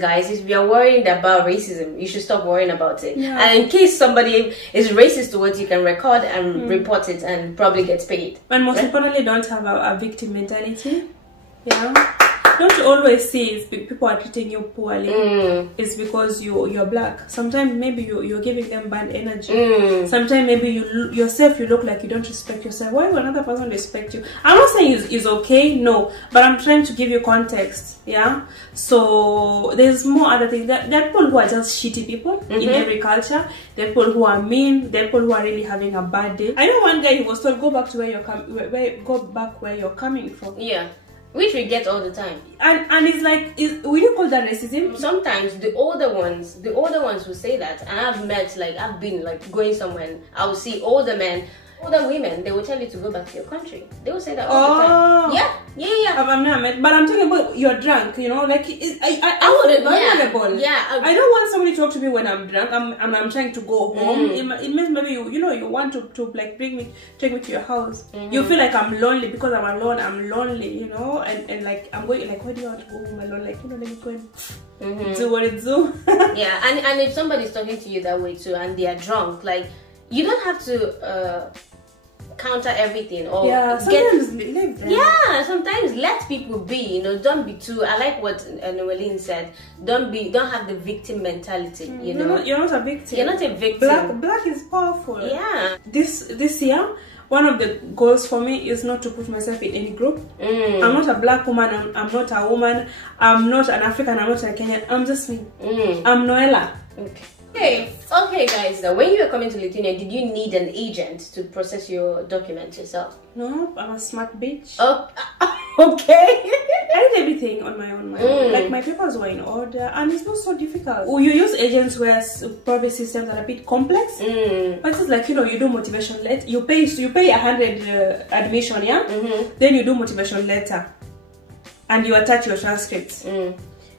Guys, if you're worried about racism, you should stop worrying about it. Yeah. And in case somebody is racist towards you, can record and report it and probably get paid. And most importantly, don't have a victim mentality. Yeah. Don't always see if people are treating you poorly. It's because you're black. Sometimes maybe you're giving them bad energy. Sometimes maybe you look like you don't respect yourself. Why would another person respect you? I'm not saying it's okay, no, but I'm trying to give you context. Yeah. So there's more other things. There are people who are just shitty people in every culture. There are people who are mean. There are people who are really having a bad day. I know one guy, he was told, go back to where you're coming from. Yeah. Which we get all the time. And it's like, will you call that racism? Sometimes the older ones will say that. And I've been going somewhere and I will see older men, older women, they will tell you to go back to your country. They will say that all the time. Yeah. I've never met, but I'm talking about you're drunk, you know, like I wouldn't. Yeah. I don't want somebody to talk to me when I'm drunk. I'm trying to go home. It means maybe you want to like take me to your house. You feel like I'm lonely because I'm alone. I'm lonely, you know, and like I'm going like, why do you want to go home alone? Like, you know, let me go and do what it do. Yeah, and if somebody's talking to you that way too, and they are drunk, like you don't have to counter everything or sometimes let people be, you know. Don't be too, I like what Noeline said, don't have the victim mentality, you know. You're not a victim. You're not a victim. Black is powerful. Yeah. This year, one of the goals for me is not to put myself in any group. I'm not a black woman, I'm not a woman, I'm not an African, I'm not a Kenyan, I'm just me. I'm Noella. Okay guys, now when you were coming to Lithuania, did you need an agent to process your documents yourself? No, I'm a smart bitch. Oh, okay. I did everything on my own. Like my papers were in order and it's not so difficult. You use agents where probably systems are a bit complex. But it's like, you know, you do motivation letter. You pay 100 admission, yeah? Then you do motivation letter and you attach your transcripts.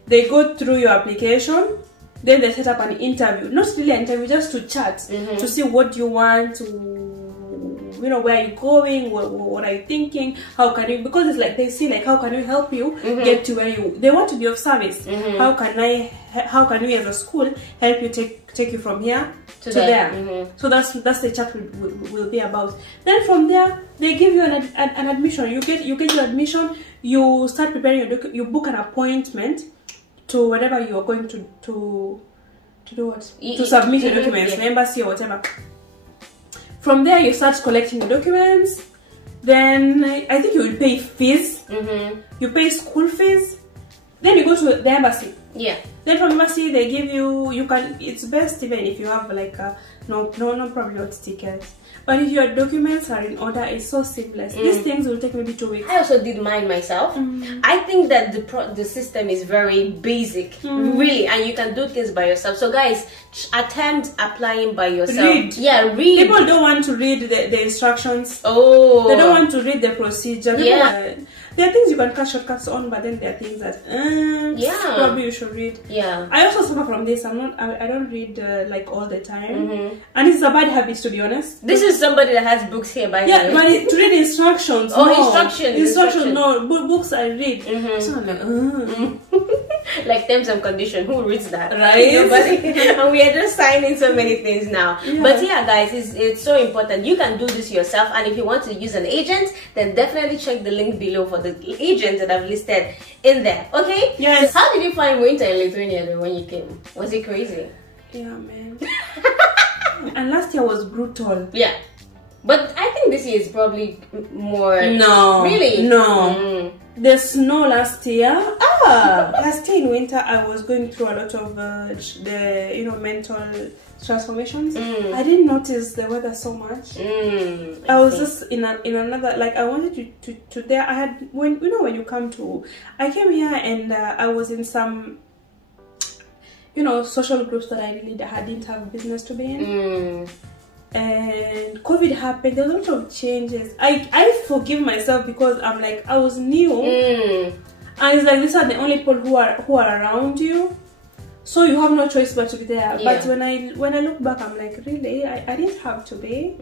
They go through your application. Then they set up an interview, not really an interview, just to chat, to see what you want, to, you know, where are you going, what are you thinking, how can you, because it's like they see like how can we help you get to where they want to be of service. How can we as a school help you take you from here to there? So that's the chat will be about. Then from there they give you an admission. You get your admission. You start preparing your you book an appointment to whatever you are going to do what? To submit your documents, embassy or whatever. From there you start collecting the documents. Then I think you will pay fees. You pay school fees. Then you go to the embassy. Yeah. Then from embassy they give you can. It's best even if you have like a no problem with tickets. But if your documents are in order, it's so seamless. These things will take maybe 2 weeks. I also did mine myself. I think that the system is very basic, really, and you can do things by yourself. So guys, attempt applying by yourself. Read. Yeah, read. People don't want to read the instructions. Oh. They don't want to read the procedure. There are things you can cut shortcuts on, but then there are things that probably you should read. Yeah. I also suffer from this. I don't read like all the time, and it's a bad habit, to be honest. This is somebody that has books here by the way. But to read instructions. Oh, no. Instructions. No, books I read. So I'm like, like terms and conditions. Who reads that? Right. Nobody. And we are just signing so many things now. But yeah, guys, it's so important. You can do this yourself, and if you want to use an agent, then definitely check the link below for the agent that I've listed in there. Okay. Yes. So how did you find winter in Lithuania when you came? Was it crazy? Yeah, man. And last year was brutal. Yeah. But I think this year is probably more. No. Really? No. The snow last year. Last year in winter, I was going through a lot of the mental transformations. I didn't notice the weather so much. I was just in another, like I wanted to there. I had when you come to, I came here and I was in some social groups that I didn't have business to be in. And COVID happened. There was a lot of changes. I forgive myself because I'm like, I was new, and it's like these are the only people who are around you. so you have no choice but to be there. But when I look back, I'm like, really, I didn't have to be.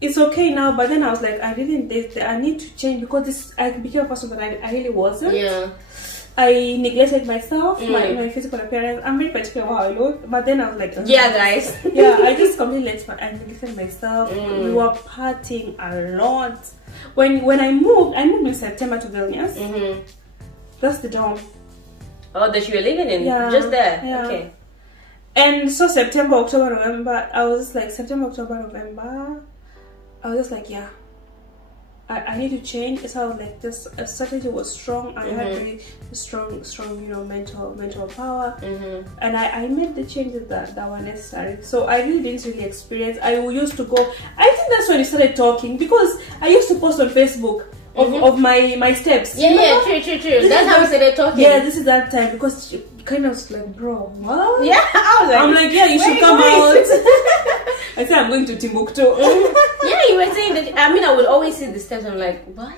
It's okay now, but then I was like, I need to change, because I became a person that I really wasn't. I neglected myself, my physical appearance. I'm very particular about how I look, but then I was like, guys. I just completely neglected myself. We were partying a lot. When I moved in September to Vilnius. That's the dorm. Oh, that you were living in? Just there? Okay. And so September, October, November, I was just like, September, October, November, I was just like, I need to change. So I was like, this strategy was strong. I had very strong, mental power. And I made the changes that were necessary. So I really didn't really experience. I used to go, I think that's when we started talking, because I used to post on Facebook of my steps. True. That's how we started talking. Yeah, this is that time, because kind of like, bro, what? Yeah, I'm like, you should come out. I said, I'm going to Timbuktu. Yeah, you were saying that. I mean, I would always see the steps. I'm like, what?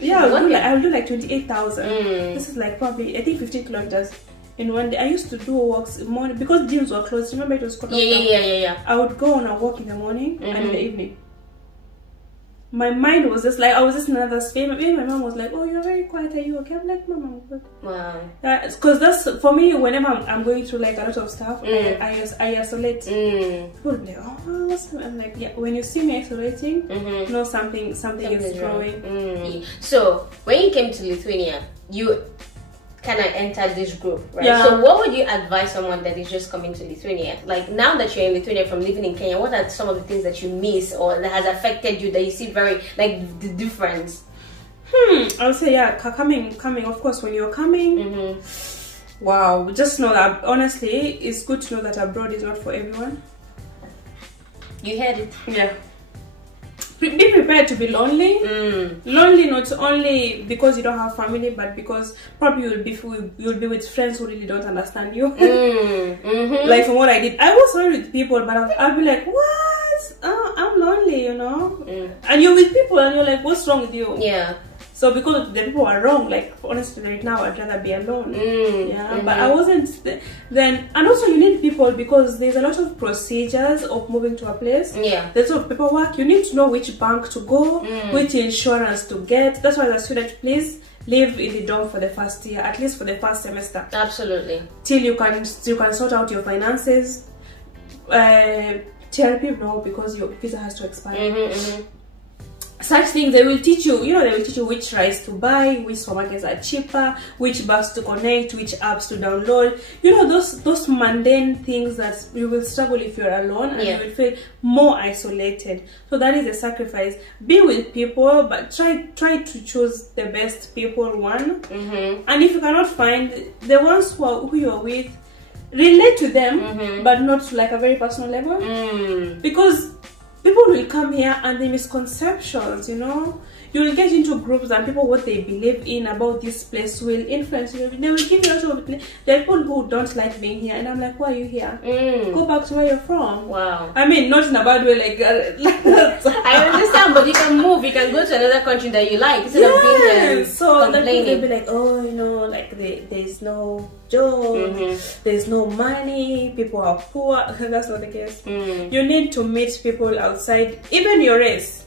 Yeah, I would do like 28,000. This is like probably, I think, 15 kilometers in one day. I used to do walks in the morning, because gyms were closed. Remember, it was closed. Yeah. I would go on a walk in the morning and in the evening. My mind was just like, I was just in another space. Maybe my mom was like, oh, you're very quiet, are you okay? I'm like, Mom, I'm good. Wow. Because that's, for me, whenever I'm going through like a lot of stuff, I isolate. People will be like, oh, what's up? I'm like, yeah, when you see me isolating, know something is growing. So, when you came to Lithuania, you kind of entered this group, right? So what would you advise someone that is just coming to Lithuania? Like, now that you're in Lithuania from living in Kenya, what are some of the things that you miss or that has affected you, that you see very, like, the difference? I would say, coming, of course, when you're coming, wow, just know that, honestly, it's good to know that abroad is not for everyone. You heard it. Yeah. Be prepared to be lonely. Lonely not only because you don't have family, but because probably you'll be with friends who really don't understand you. Like from what I did, I was sorry with people, but I'll be like, what? Oh, I'm lonely, you know. And you're with people and you're like, what's wrong with you? Yeah. So because the people are wrong, like honestly right now I'd rather be alone. But I wasn't then. And also you need people, because there's a lot of procedures of moving to a place. There's a lot of paperwork. You need to know which bank to go, which insurance to get. That's why as a student, please live in the dorm for the first year, at least for the first semester. Absolutely. Till you can sort out your finances. Tell people no, because your visa has to expire. Such things, they will teach you, they will teach you which rice to buy, which supermarkets are cheaper, which bus to connect, which apps to download. Those mundane things that you will struggle if you're alone, and you will feel more isolated. So that is a sacrifice. Be with people, but try to choose the best people, one. And if you cannot find the ones who you're with, relate to them, but not to like a very personal level. Because people will come here and the misconceptions, you will get into groups and people, what they believe in about this place will influence you. They will give you a lot of, there are people who don't like being here, and I'm like, why are you here? Go back to where you're from. Wow. I mean, not in a bad way like that. I understand, but you can move, you can go to another country that you like instead of being there complaining. They'll be like, oh, like there's no job, there's no money, people are poor. That's not the case. You need to meet people outside, even your race.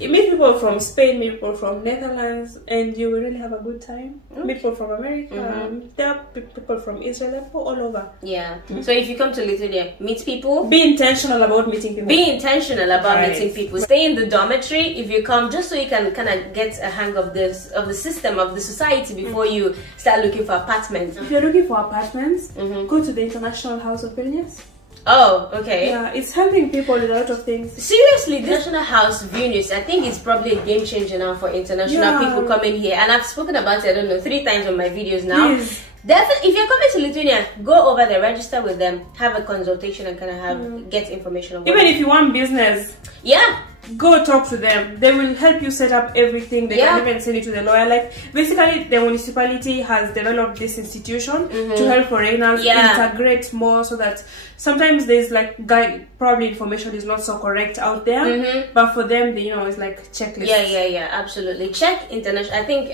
Meet people from Spain, meet people from Netherlands, and you will really have a good time. Meet people from America, there are people from Israel, all over. Yeah. So if you come to Lithuania, meet people. Be intentional about meeting people. Be intentional about meeting people. Stay in the dormitory if you come, just so you can kind of get a hang of this, of the system, of the society before you start looking for apartments. If you're looking for apartments, go to the International House of Ihvilnius. Oh, okay. Yeah, it's helping people with a lot of things. Seriously, the National House Ihvilnius, I think it's probably a game changer now for international people coming here. And I've spoken about it, I don't know, 3 times on my videos now. Definitely, if you're coming to Lithuania, go over there, register with them, have a consultation, and kind of get information on even if you want business. Yeah. go talk to them. They will help you set up everything. They can even send you to the lawyer. Like basically, the municipality has developed this institution to help foreigners integrate more, so that sometimes there's like probably information is not so correct out there, but for them, you know, it's like checklist. Yeah, absolutely. Check international. I think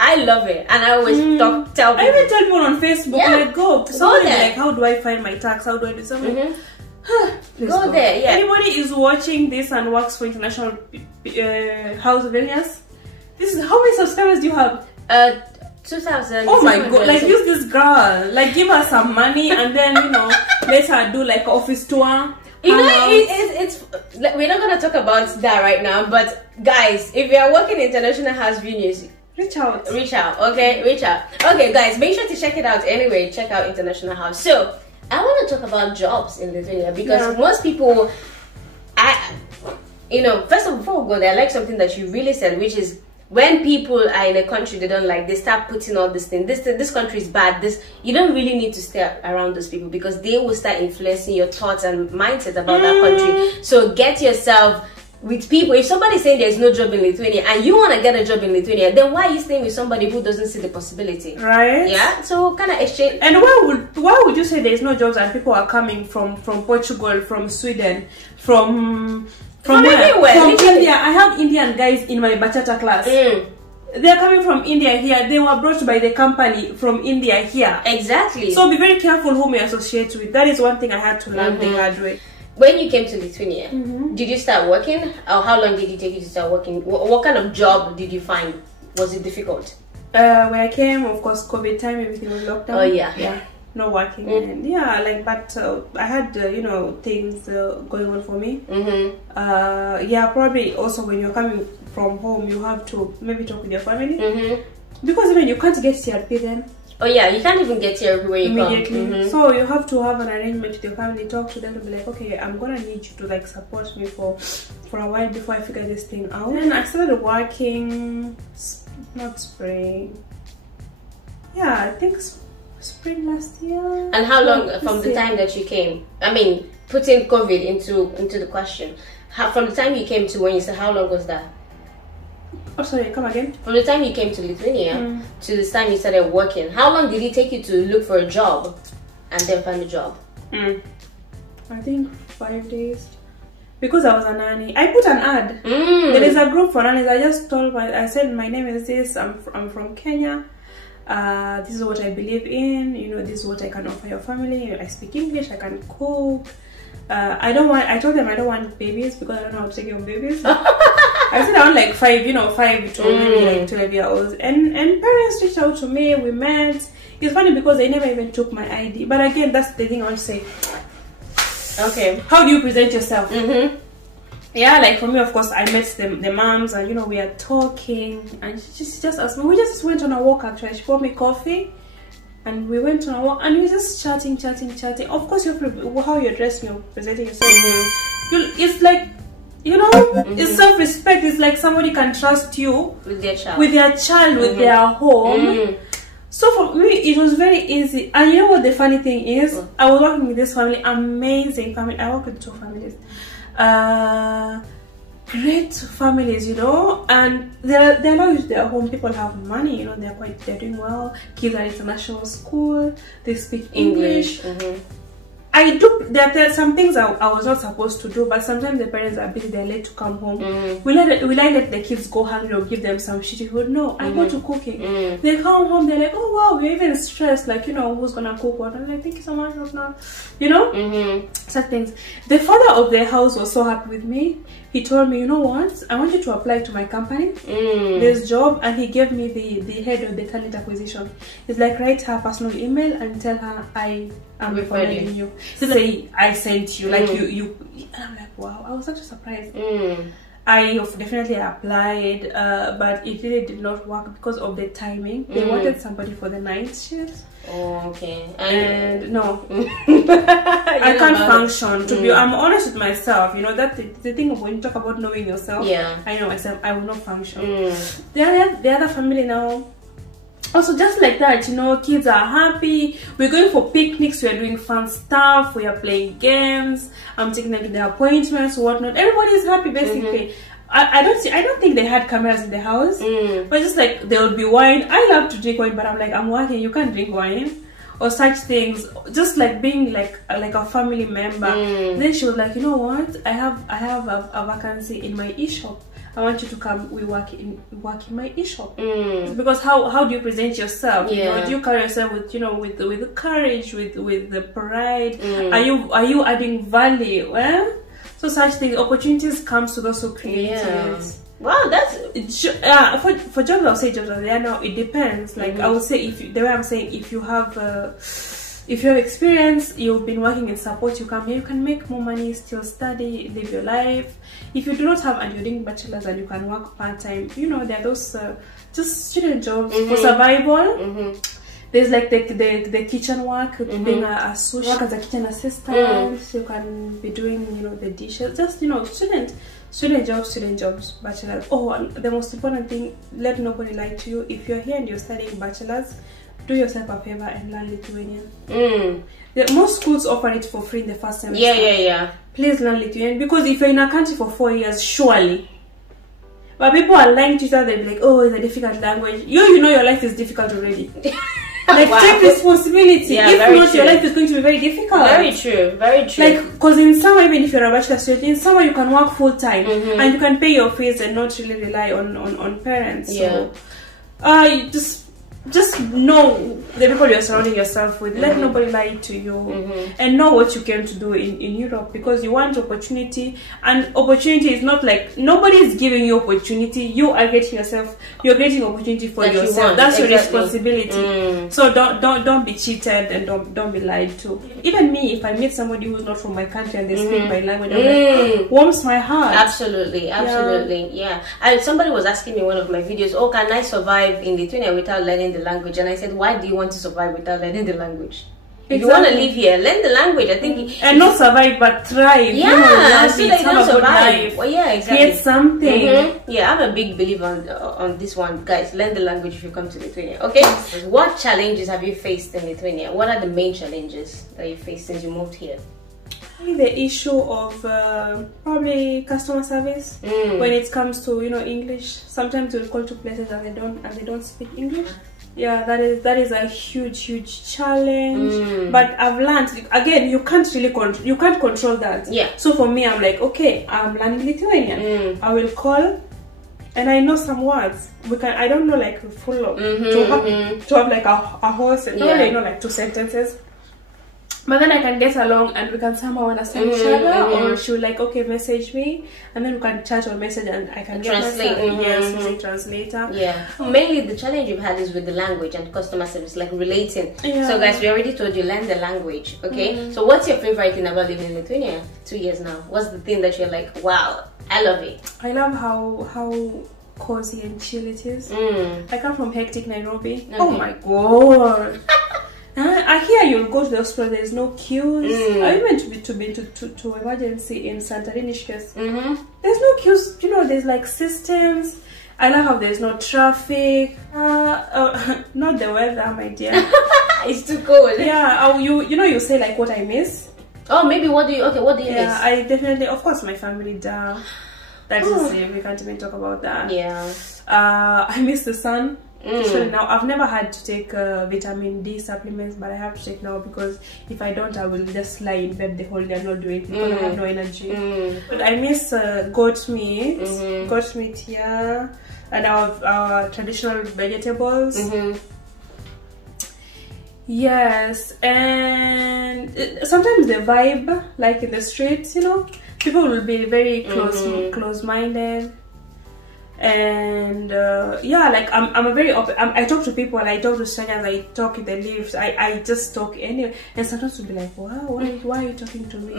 I love it, and I always tell people. I even tell people on Facebook, like go there. Like, how do I find my tax? How do I do something? Go there. Yeah. Anybody is watching this and works for International House of Ihvilnius? This is how many subscribers do you have? 2,000. Oh my god! Like, use this girl. Like, give her some money and then, you know, let her do like office tour. You know, it's we're not gonna talk about that right now. But guys, if you are working International House of Ihvilnius, reach out. Okay, reach out. Okay, guys, make sure to check it out. Anyway, check out International House. So I want to talk about jobs in Lithuania, because most people, you know, first of all, before we go there, I like something that you really said, which is when people are in a country they don't like, they start putting all this thing. This country is bad. You don't really need to stay around those people, because they will start influencing your thoughts and mindset about that country. So get yourself with people. If somebody's saying there's no job in Lithuania and you want to get a job in Lithuania, then why are you staying with somebody who doesn't see the possibility? Right. Yeah. So kind of exchange. And why would you say there's no jobs and people are coming from Portugal, from Sweden, from everywhere? From India. I have Indian guys in my bachata class. They're coming from India here. They were brought by the company from India here. Exactly. So be very careful whom you associate with. That is one thing I had to learn the hard way. When you came to Lithuania, did you start working? Or how long did it take you to start working? What kind of job did you find? Was it difficult? When I came, of course, COVID time, everything was locked down. Oh yeah. No working. And but I had you know, things going on for me. Probably also when you're coming from home, you have to maybe talk with your family, because even you can't get CRP then. Oh yeah, you can't even get here everywhere you immediately. So you have to have an arrangement with your family, talk to them to be like, okay, I'm gonna need you to like support me for a while before I figure this thing out. And I started working, not spring. Yeah, I think spring last year. And how long from the time that you came? I mean, putting COVID into the question. From the time you came to when you said, how long was that? Oh, sorry, come again. From the time you came to Lithuania to this time you started working, how long did it take you to look for a job and then find a job? I think 5 days. Because I was a nanny. I put an ad. There is a group for nannies. I just I said, my name is this, I'm from Kenya. This is what I believe in. You know, this is what I can offer your family. I speak English, I can cook. I told them I don't want babies because I don't know how to take care of babies. I said I want like 5 to maybe like 12-year-olds. And parents reached out to me, we met. It's funny because they never even took my ID. But again, that's the thing I want to say. Okay. How do you present yourself? Yeah, like for me, of course, I met the moms and, you know, we are talking. And she just asked me, we just went on a walk actually. She bought me coffee. And we went on a walk and we were just chatting. Of course, how you're dressed, you're presenting yourself. It's like, you know, it's self-respect. It's like somebody can trust you with their child, with their home. So for me, it was very easy. And you know what the funny thing is? I was working with this family, amazing family. I work with 2 families. Great families, you know, and they're not used to their home. People have money, you know, they're doing well. Kids are international school, they speak English. There are some things I was not supposed to do, but sometimes the parents are busy, they're late to come home. Will I let the kids go hungry or give them some shitty food? No, I go to cooking. They come home, they're like, oh wow, we're even stressed, like, you know, who's gonna cook what? I'm like, thank you so much, you know, such things. The father of the house was so happy with me. He told me, you know what, I want you to apply to my company, this job, and he gave me the head of the talent acquisition. It's like, write her personal email and tell her I am recommending you. So say I sent you, like you. And I'm like, wow, I was such a surprise. I definitely applied, but it really did not work because of the timing. They wanted somebody for the night shift. Oh, okay. And no, I can't function. To be, I'm honest with myself. You know, that's the thing when you talk about knowing yourself. Yeah, I know myself. I will not function. The other family now, Also, just like that, you know, kids are happy. We're going for picnics. We're doing fun stuff. We are playing games. I'm taking them to their appointments, whatnot. Everybody is happy, basically. I don't think they had cameras in the house, but just like there would be wine. I love to drink wine, but I'm like, I'm working. You can't drink wine or such things. Just like being like a family member. Then she was like, you know what? I have a vacancy in my e-shop. I want you to come. We work in my e-shop. Because how do you present yourself? You know, do you carry yourself with, you know, with the courage, with the pride? Are you adding value? Well, so such things, opportunities comes to those who create it. Wow, that's for jobs. I'll say jobs are there now. It depends. Like I would say, the way I'm saying, if you have experience, you've been working in support, you come here, you can make more money, still study, live your life. If you do not have, and you're doing bachelor's and you can work part-time, you know, there are those just student jobs for survival. There's like the kitchen work, being a sous chef, as a kitchen assistant. You can be doing, you know, the dishes, just, you know, student jobs, bachelor's. Oh, the most important thing, let nobody lie to you. If you're here and you're studying bachelor's, do yourself a favor and learn Lithuanian. Most schools offer it for free in the first semester. Yeah. Please learn Lithuanian, because if you're in a country for 4 years, surely. But people are lying to each other. They'll be like, oh, it's a difficult language. You know your life is difficult already. Like, take responsibility. If not, your life is going to be very difficult. Very true. Like, because in summer, even if you're a bachelor student, in summer you can work full time and you can pay your fees and not really rely on parents. So, you just know the people you're surrounding yourself with. Let nobody lie to you, and know what you came to do in Europe, because you want opportunity, and opportunity is not like nobody is giving you opportunity. You are getting you're getting opportunity for yourself. That's your responsibility. So don't be cheated, and don't be lied to. Even me, if I meet somebody who's not from my country and they speak my language, it warms my heart. Absolutely. Yeah. Somebody was asking me in one of my videos, oh, can I survive in Lithuania without learning the language? And I said, why do you want to survive without learning the language? If you want to live here, learn the language. I think and not survive but thrive. Yeah, so that you don't survive. Well, yeah, exactly. Create something. Yeah, I'm a big believer on this one, guys. Learn the language if you come to Lithuania. Okay. What challenges have you faced in Lithuania? What are the main challenges that you faced since you moved here? The issue of probably customer service when it comes to, you know, English. Sometimes you'll call to places and they don't speak English. Yeah, that is a huge challenge. But I've learned, again, you can't control that. Yeah. So for me, I'm like, okay, I'm learning Lithuanian. I will call, and I know some words. I don't know like full to have like a whole sentence. I know like 2 sentences. But then I can get along and we can somehow understand each other, or she'll like, okay, message me, and then we can chat or message and I can translate. Using translator. Yeah. Mainly the challenge you've had is with the language and customer service, like relating. So guys, we already told you, learn the language, okay? So what's your favorite thing about living in Lithuania? 2 years now. What's the thing that you're like, wow, I love it? I love how cozy and chill it is. I come from hectic Nairobi. Oh my god. I hear you'll go to the hospital, there's no queues. I went to emergency in Santorini case. There's no queues, you know, there's like systems. I love how there's no traffic. Not the weather, my dear. It's too cold. Yeah, you know, you say like what I miss. Oh, maybe what do you miss? Yeah, I definitely, of course, my family down. That is, we can't even talk about that. Yeah. I miss the sun. Especially now, I've never had to take vitamin D supplements, but I have to take now, because if I don't, I will just lie in bed the whole day and not do it because I have no energy. But I miss goat meat, yeah, and our traditional vegetables. Yes, and sometimes the vibe, like in the streets, you know, people will be very close-minded. And yeah, like I'm a very open. I talk to people, I talk to strangers, I talk in the lifts, I just talk anyway. And sometimes you'll be like, wow, why are you talking to me?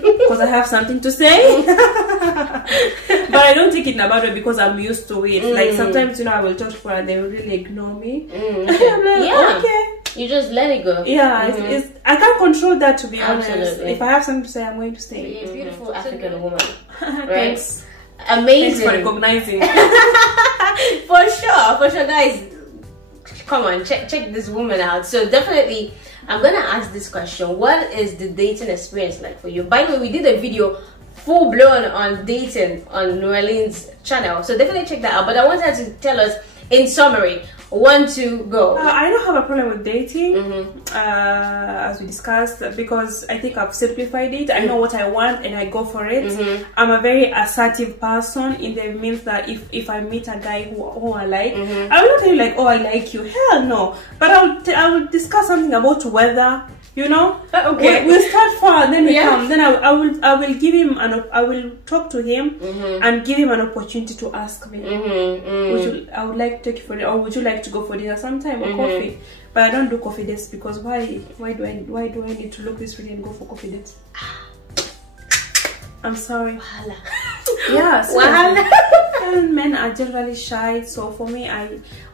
Because I have something to say. But I don't take it in a bad way, because I'm used to it. Like sometimes, you know, I will talk to people and they will really ignore me. Okay. I'm like, okay. You just let it go. Yeah, I can't control that, to be honest. If I have something to say, I'm going to say. You're a beautiful African woman. Right? Thanks. Amazing. Thanks for recognizing. For sure, guys. come on, check this woman out. So definitely I'm gonna ask this question: what is the dating experience like for you? By the way, we did a video full blown on dating on Noelin's channel, so definitely check that out. But I want her to tell us in summary. 1, 2, go. I don't have a problem with dating, as we discussed, because I think I've simplified it. I know what I want and I go for it. I'm a very assertive person, in the means that if I meet a guy who I like, I will not tell you like, oh, I like you. Hell no. But I will discuss something about weather. You know, okay. We'll start far, then we come. Then I will give him I will talk to him and give him an opportunity to ask me. I would like to take you for it, or would you like to go for dinner sometime, or coffee? But I don't do coffee dates, because why do I need to look this pretty and go for coffee dates? I'm sorry. Wahala. Yeah, so and men are generally shy, so for me,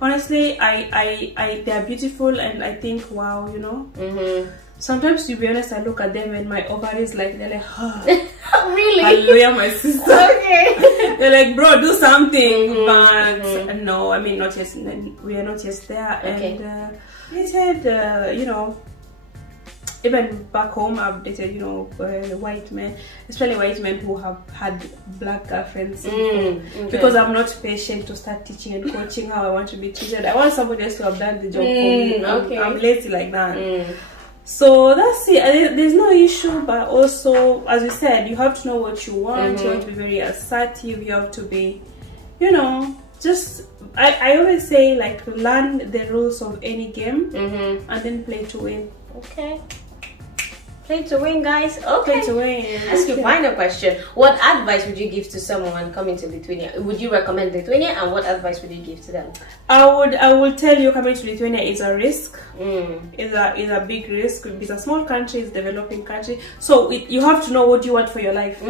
honestly they are beautiful, and I think, wow, you know. Sometimes, to be honest, I look at them and my ovaries, like, they're like, oh, really? Hallelujah, my sister. Okay. They're like, bro, do something. But no, I mean, not yet. We are not yet there. Okay. And they said, you know, even back home, I've dated, you know, white men, especially white men who have had black girlfriends. Because I'm not patient to start teaching and coaching how I want to be treated. I want somebody else to have done the job for me. I'm lazy like that. So that's it. There's no issue, but also, as we said, you have to know what you want. You have to be very assertive. You have to be, you know, just, I always say, like, learn the rules of any game and then play to win. Okay. Play to win, guys. Okay. Play to win. Ask your final question. What advice would you give to someone coming to Lithuania? Would you recommend Lithuania, and what advice would you give to them? I would tell you, coming to Lithuania is a risk. It's a big risk. It's a small country, it's a developing country. So you have to know what you want for your life.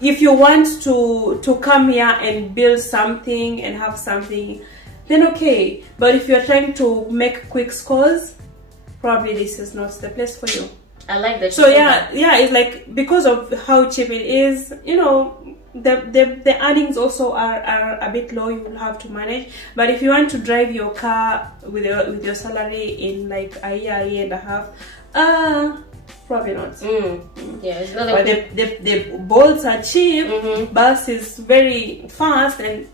If you want to come here and build something and have something, then okay. But if you're trying to make quick scores, probably this is not the place for you. I like that. So yeah, it's like, because of how cheap it is, you know, the earnings also are a bit low. You will have to manage. But if you want to drive your car with your salary in like a year and a half, probably not. Yeah, it's not. But the bolts are cheap. Bus is very fast, and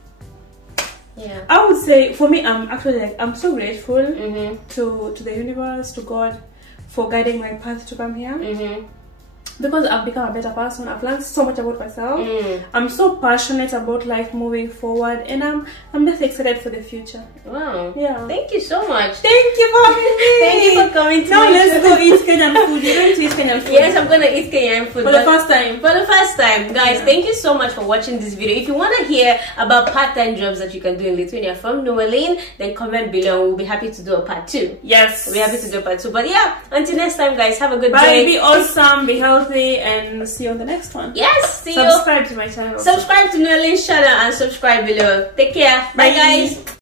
yeah, I would say, for me, I'm actually like, I'm so grateful to the universe, to God, for guiding my path to come here. Because I've become a better person. I've learned so much about myself. I'm so passionate about life moving forward, and I'm just excited for the future. Wow. Yeah. Thank you so much. Thank you for having me. Thank you for coming to Now let's go eat Kenyan food. You're going to eat Kenyan food. Yes, I'm gonna eat Kenyan food for the first time. For the first time, guys. Thank you so much for watching this video. If you want to hear about part-time jobs that you can do in Lithuania from Noelin, then comment below. We'll be happy to do a part 2. Yes, we'll be happy to do a part 2. But yeah, until next time, guys, have a good Bye. day. Be awesome, be healthy, and see you on the next one. Yes, see you. Subscribe to my channel. Subscribe to Noelin's channel and subscribe below. Take care. Bye, guys.